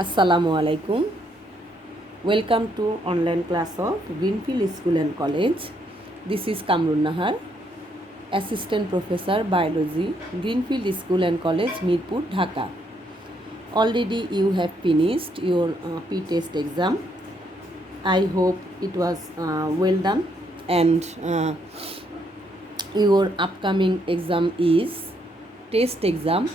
Assalamu alaikum. Welcome to online class of Greenfield School and College. This is Kamrun Nahar, Assistant Professor Biology, Greenfield School and College, Mirpur, Dhaka. Already you have finished your P-test exam. I hope it was well done, and your upcoming exam is test exam,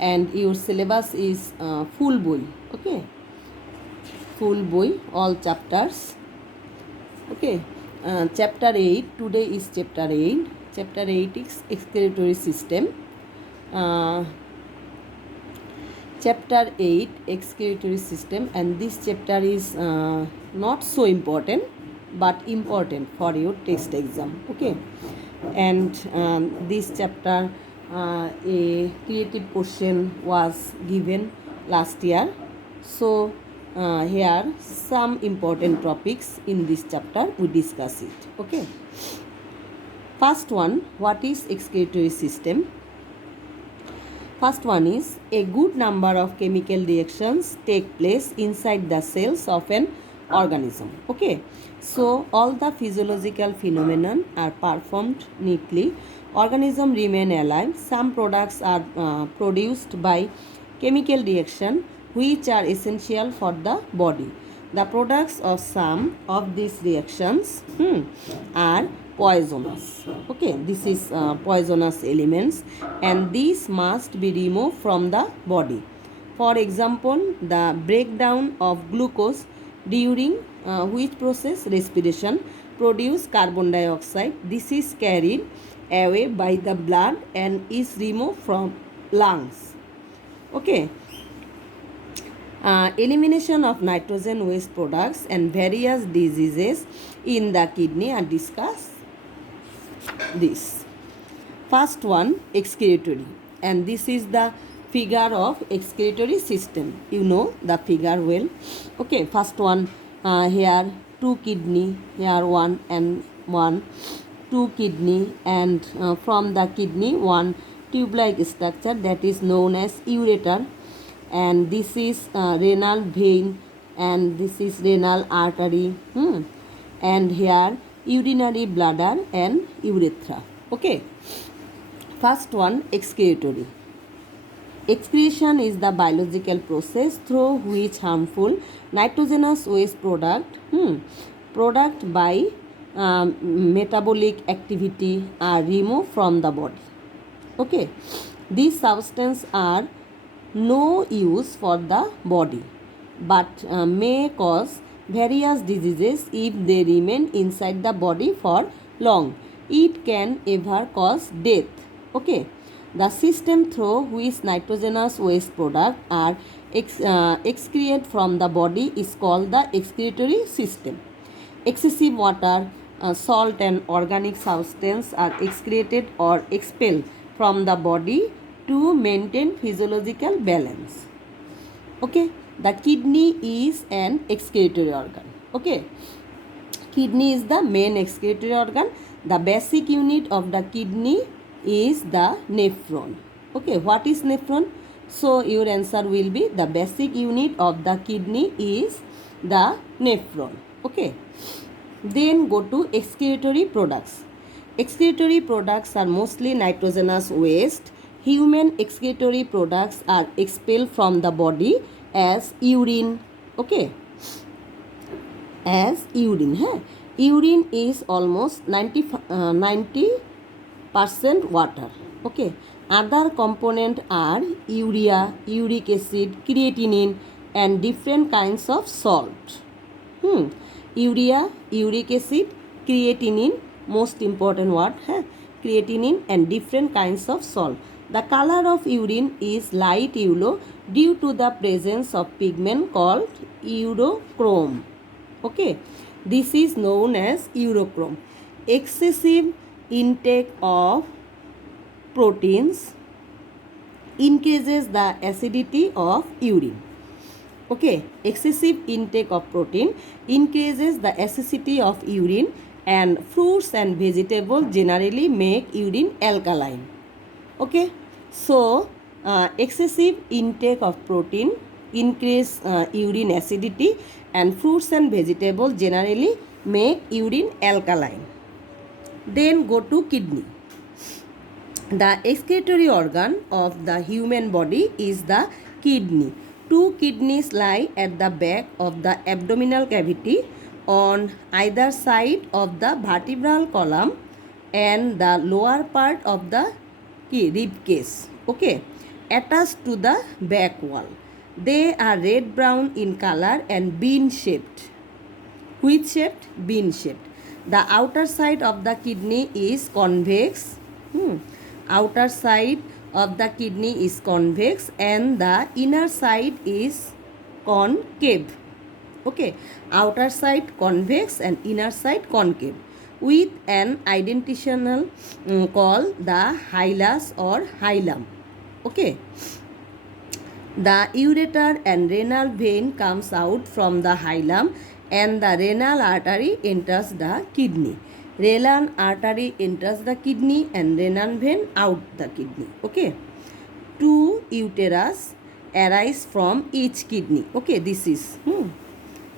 and your syllabus is full boy. Okay, full boy, all chapters. Okay, chapter 8, today is chapter 8. Chapter 8 is excretory system. Chapter 8 excretory system, and this chapter is not so important but important for your test exam. Okay, and this chapter a creative question was given last year, so here some important topics in this chapter we discuss it. Okay, first one, what is excretory system? First one is, a good number of chemical reactions take place inside the cells of an organism. Okay, so all the physiological phenomenon are performed neatly. Organism remain alive. Some products are produced by chemical reaction which are essential for the body. The products of some of these reactions are poisonous. Okay, this is poisonous elements, and these must be removed from the body. For example, the breakdown of glucose during which process respiration produce carbon dioxide. This is carried away by the blood and is removed from lungs. Okay, elimination of nitrogen waste products and various diseases in the kidney are discussed. This first one, excretory, and this is the figure of excretory system. You know the figure well. Okay, first one, here two kidney, here one and one, two kidney, and from the kidney one tube-like structure that is known as ureter, and this is renal vein, and this is renal artery, and here urinary bladder and urethra. Okay, first one, excretory. Excretion is the biological process through which harmful nitrogenous waste product by metabolic activity are removed from the body. Okay, these substances are no use for the body but may cause various diseases if they remain inside the body for long. It can ever cause death. Okay, the system through which nitrogenous waste products are excreted from the body is called the excretory system. Excessive water, salt and organic substance are excreted or expelled from the body to maintain physiological balance. Okay, the kidney is an excretory organ. Okay, kidney is the main excretory organ. The basic unit of the kidney is the nephron. Okay, what is nephron? So your answer will be, the basic unit of the kidney is the nephron. Okay, then go to excretory products. Excretory products are mostly nitrogenous waste. Human excretory products are expelled from the body as urine. Okay, as urine. Urine is almost 90% water. Okay, other component are urea, uric acid, creatinine, and different kinds of salt. Urea, uric acid, creatinine, most important word, creatinine, and different kinds of salt. The color of urine is light yellow due to the presence of pigment called urochrome. Okay, this is known as urochrome. Excessive intake of proteins increases the acidity of urine. Okay, excessive intake of protein increases the acidity of urine, and fruits and vegetables generally make urine alkaline. Okay, so excessive intake of protein increase urine acidity, and fruits and vegetables generally make urine alkaline. Then go to kidney. The excretory organ of the human body is the kidney. Two kidneys lie at the back of the abdominal cavity on either side of the vertebral column and the lower part of the rib cage. Okay, attached to the back wall. They are red brown in color and bean shaped. Which shaped? Bean shaped. The outer side of the kidney is convex. Outer side of the kidney is convex and the inner side is concave. Okay, outer side convex and inner side concave with an indentational called the hilus or hilum. Okay, the ureter and renal vein comes out from the hilum and the renal artery enters the kidney. Renal artery enters the kidney and renal vein out the kidney. Okay, two uterus arise from each kidney. Okay, this is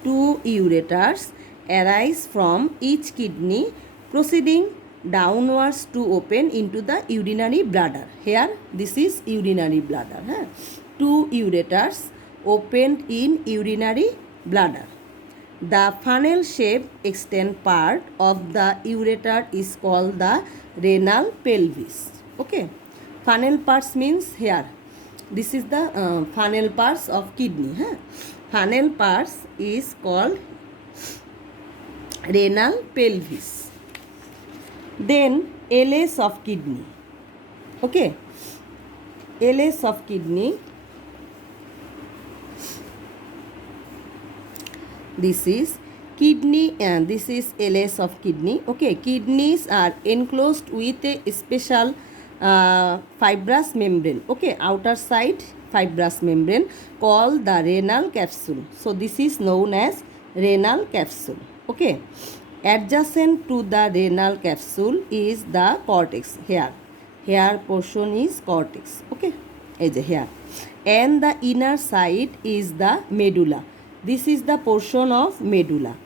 two ureters arise from each kidney proceeding downwards to open into the urinary bladder. Here this is urinary bladder. Two ureters opened in urinary bladder. The funnel shaped extent part of the ureter is called the renal pelvis. Okay, funnel parts means here. This is the funnel parts of kidney. Funnel parts is called renal pelvis. Then LS of kidney. Okay, LS of kidney. This is kidney and this is LS of kidney. Okay, kidneys are enclosed with a special fibrous membrane. Okay, outer side fibrous membrane called the renal capsule. So this is known as renal capsule. Okay, adjacent to the renal capsule is the cortex. Here portion is cortex. Okay, here, and the inner side is the medulla. This is the portion of medulla.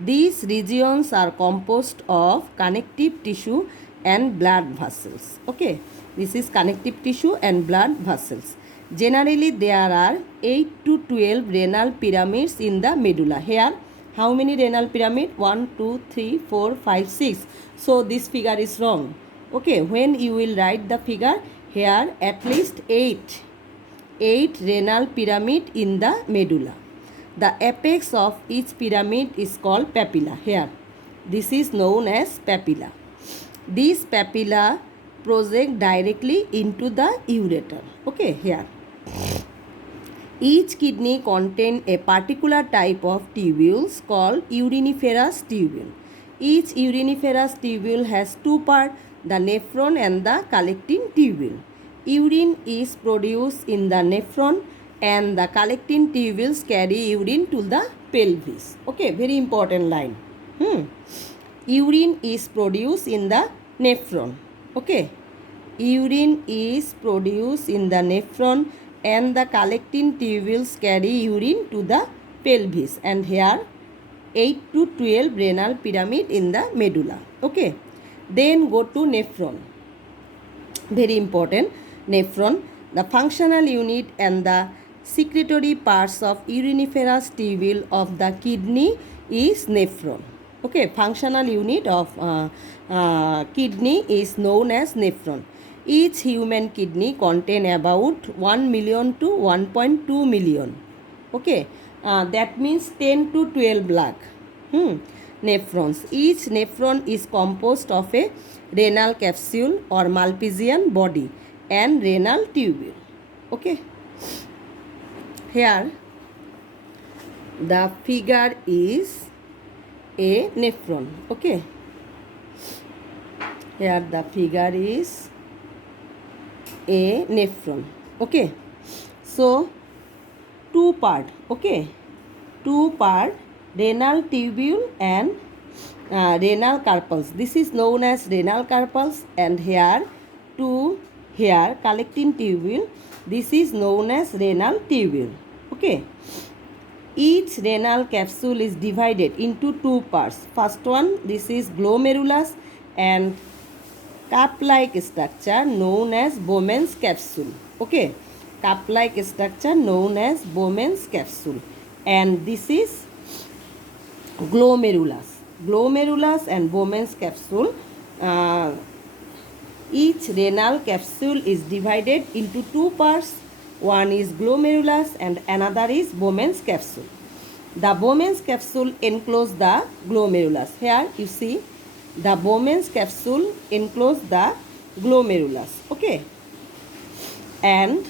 These regions are composed of connective tissue and blood vessels. Okay, this is connective tissue and blood vessels. Generally, there are 8 to 12 renal pyramids in the medulla. Here, how many renal pyramid? 1, 2, 3, 4, 5, 6. So, this figure is wrong. Okay, when you will write the figure, here at least 8 renal pyramid in the medulla. The apex of each pyramid is called papilla. Here, this is known as papilla. These papilla project directly into the ureter. Okay, here. Each kidney contains a particular type of tubules called uriniferous tubule. Each uriniferous tubule has two parts, the nephron and the collecting tubule. Urine is produced in the nephron and the collecting tubules carry urine to the pelvis. Okay, very important line. Urine is produced in the nephron. Okay, urine is produced in the nephron and the collecting tubules carry urine to the pelvis. And here 8 to 12 renal pyramid in the medulla. Okay, then go to nephron. Very important, nephron, the functional unit and the secretory parts of uriniferous tubule of the kidney is nephron. Okay, functional unit of kidney is known as nephron. Each human kidney contain about 1 million to 1.2 million. Okay, that means 10 to 12 lakh nephrons. Each nephron is composed of a renal capsule or Malpighian body and renal tubule. Okay, here the figure is a nephron. Okay, here the figure is a nephron. Okay, so two part. Okay, two part, renal tubule and renal carpels. This is known as renal carpels, and here to here collecting tubule. This is known as renal tubule. Okay. Okay. Each renal capsule is divided into two parts. First one, this is glomerulus and cup-like structure known as Bowman's capsule. Okay, cup-like structure known as Bowman's capsule, and this is glomerulus. Glomerulus and Bowman's capsule. Each renal capsule is divided into two parts. One is glomerulus and another is Bowman's capsule. The Bowman's capsule encloses the glomerulus. Here you see the Bowman's capsule encloses the glomerulus. Okay. And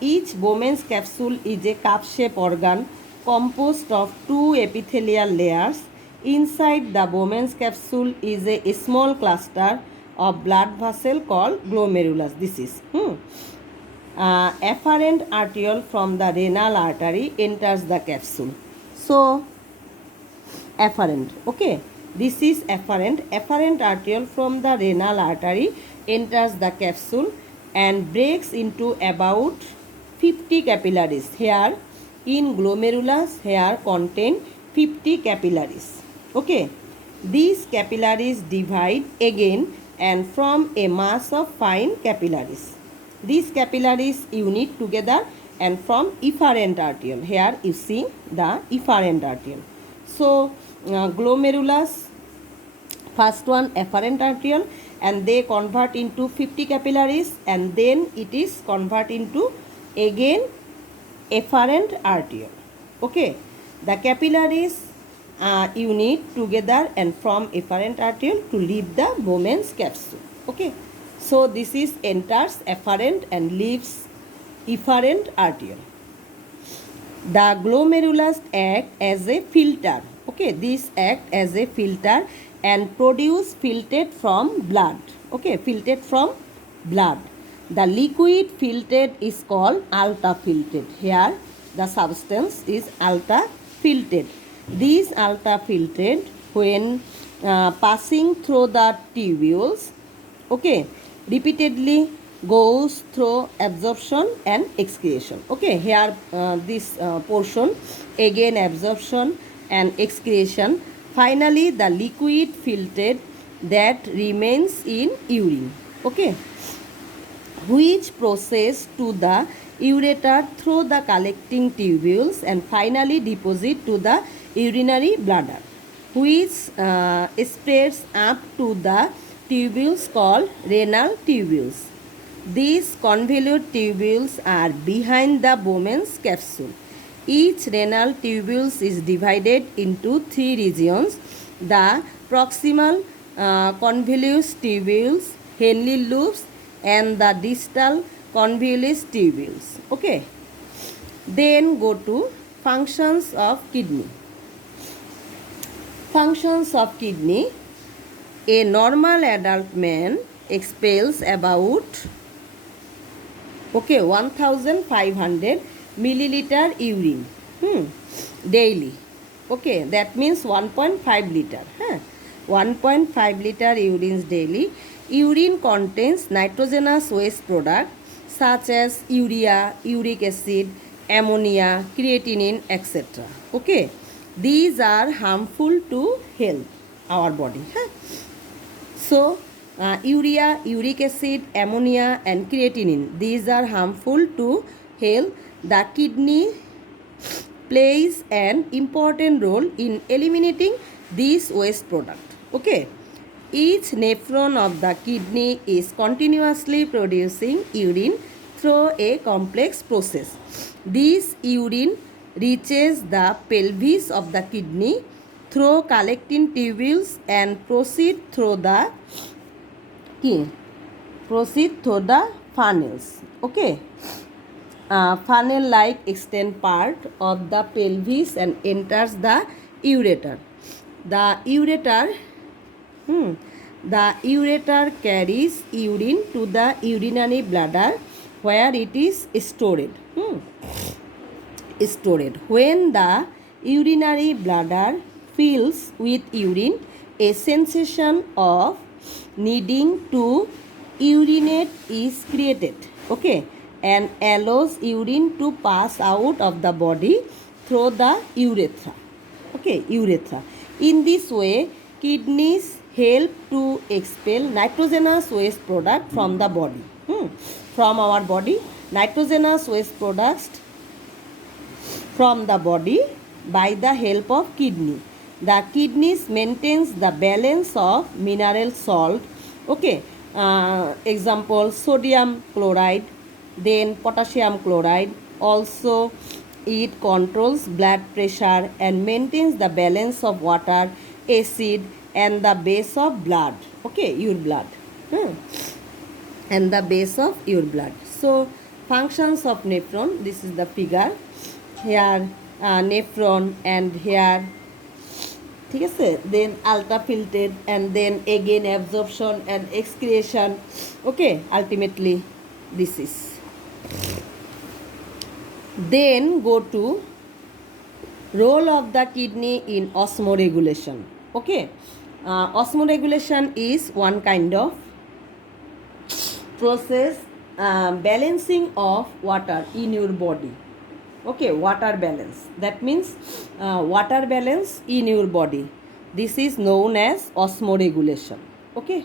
each Bowman's capsule is a cup-shaped organ composed of two epithelial layers. Inside the Bowman's capsule is a small cluster of blood vessel called glomerulus. This is afferent arteriole from the renal artery enters the capsule. So afferent, okay, this is afferent arteriole from the renal artery enters the capsule and breaks into about 50 capillaries. Here in glomerulus, here contain 50 capillaries. Okay, these capillaries divide again and form a mass of fine capillaries. These capillaries unite together and form efferent arteriole. Here you see the efferent arteriole. So glomerulus, first one afferent arteriole, and they convert into 50 capillaries, and then it is convert into again afferent arteriole. Okay, the capillaries unite together and form afferent arteriole to leave the Bowman's capsule. Okay, so this is enters afferent and leaves efferent arteriole. The glomerulus act as a filter. Okay, this act as a filter and produce filtrate from blood. Okay, filtrate from blood. The liquid filtrate is called ultrafiltrate. Here the substance is ultrafiltrate. This ultrafiltrate, when passing through the tubules, okay, repeatedly goes through absorption and excretion. Okay, here this portion again absorption and excretion. Finally the liquid filtrate that remains in urine, okay, which process to the ureter through the collecting tubules and finally deposit to the urinary bladder, which spreads up to the tubules called renal tubules. These convolute tubules are behind the Bowman's capsule. Each renal tubules is divided into three regions: the proximal convolute tubules, Henle loops, and the distal convolute tubules. Okay. Then go to functions of kidney. Functions of kidney. A normal adult man expels about 1500 milliliter urine daily. Okay, that means 1.5 liter. 1.5 liter urine daily. Urine contains nitrogenous waste products such as urea, uric acid, ammonia, creatinine, etc. Okay, these are harmful to health, our body. So urea, uric acid, ammonia and creatinine, these are harmful to health. The kidney plays an important role in eliminating these waste products. Okay, each nephron of the kidney is continuously producing urine through a complex process. This urine reaches the pelvis of the kidney through collecting tubules and proceed through the funnels. Okay, funnel-like extend part of the pelvis and enters the ureter. The ureter carries urine to the urinary bladder where it is stored. When the urinary bladder fills with urine, a sensation of needing to urinate is created. Okay, and allows urine to pass out of the body through the urethra. Okay, urethra. In this way, kidneys help to expel nitrogenous waste product from the body. From our body, nitrogenous waste products from the body by the help of kidney. The kidneys maintains the balance of mineral salt. Okay, example sodium chloride, then potassium chloride. Also, it controls blood pressure and maintains the balance of water, acid, and the base of blood. Okay, your blood. And the base of your blood. So, functions of nephron. This is the figure. Here nephron and here ঠিক আছে then ultrafiltrate and then again absorption and excretion. Okay, ultimately this is. Then go to role of the kidney in osmoregulation. Okay, osmoregulation is one kind of process balancing of water in your body. Okay, water balance. That means water balance in your body. This is known as osmoregulation. Okay.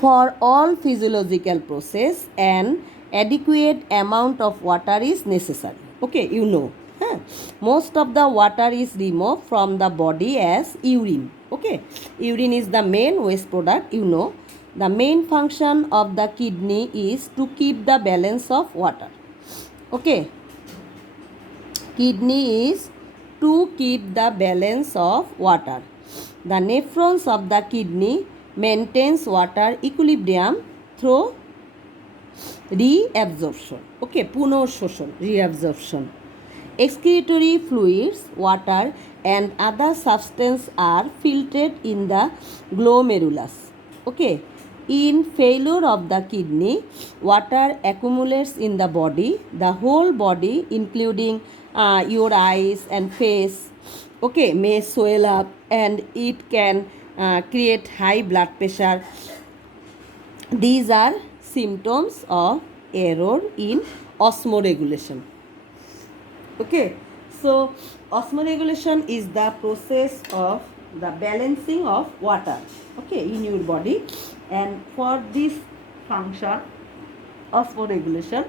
For all physiological process, an adequate amount of water is necessary. Okay, you know. Most of the water is removed from the body as urine. Okay, urine is the main waste product. You know, the main function of the kidney is to keep the balance of water. Okay, kidney is to keep the balance of water. The nephrons of the kidney maintains water equilibrium through reabsorption. Okay, punoshoshan, reabsorption. Excretory fluids, water and other substances are filtered in the glomerulus. Okay, in failure of the kidney, water accumulates in the body, the whole body including your eyes and face, okay, may swell up and it can create high blood pressure. These are symptoms of error in osmoregulation. Okay, so osmoregulation is the process of the balancing of water, okay, in your body. And for this function osmoregulation,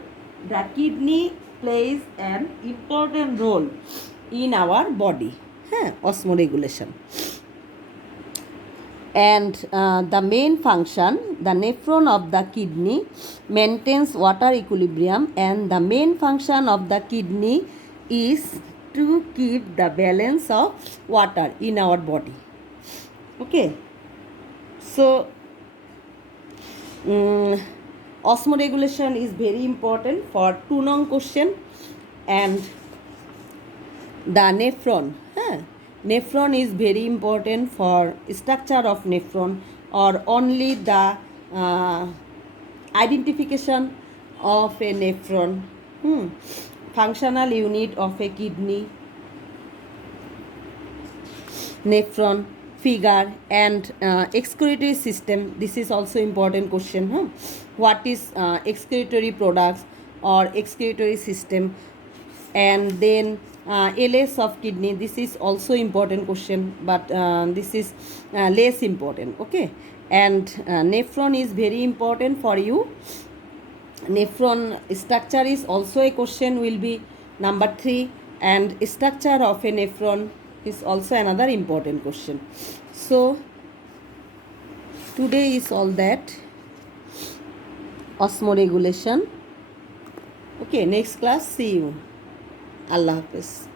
the kidney plays an important role in our body. Osmoregulation. And the main function, the nephron of the kidney maintains water equilibrium, and the main function of the kidney is to keep the balance of water in our body. Okay, so osmoregulation is very important for 2 nong question. And the nephron, nephron is very important for structure of nephron or only the identification of a nephron, functional unit of a kidney, nephron, figure, and excretory system. This is also important question. What is excretory products or excretory system? And then LS of kidney. This is also important question, but this is less important. Okay, and nephron is very important for you. Nephron structure is also a question, will be number 3, and structure of a nephron is also another important question. So today is all that osmoregulation. Okay, next class, see you. Allah Hafiz.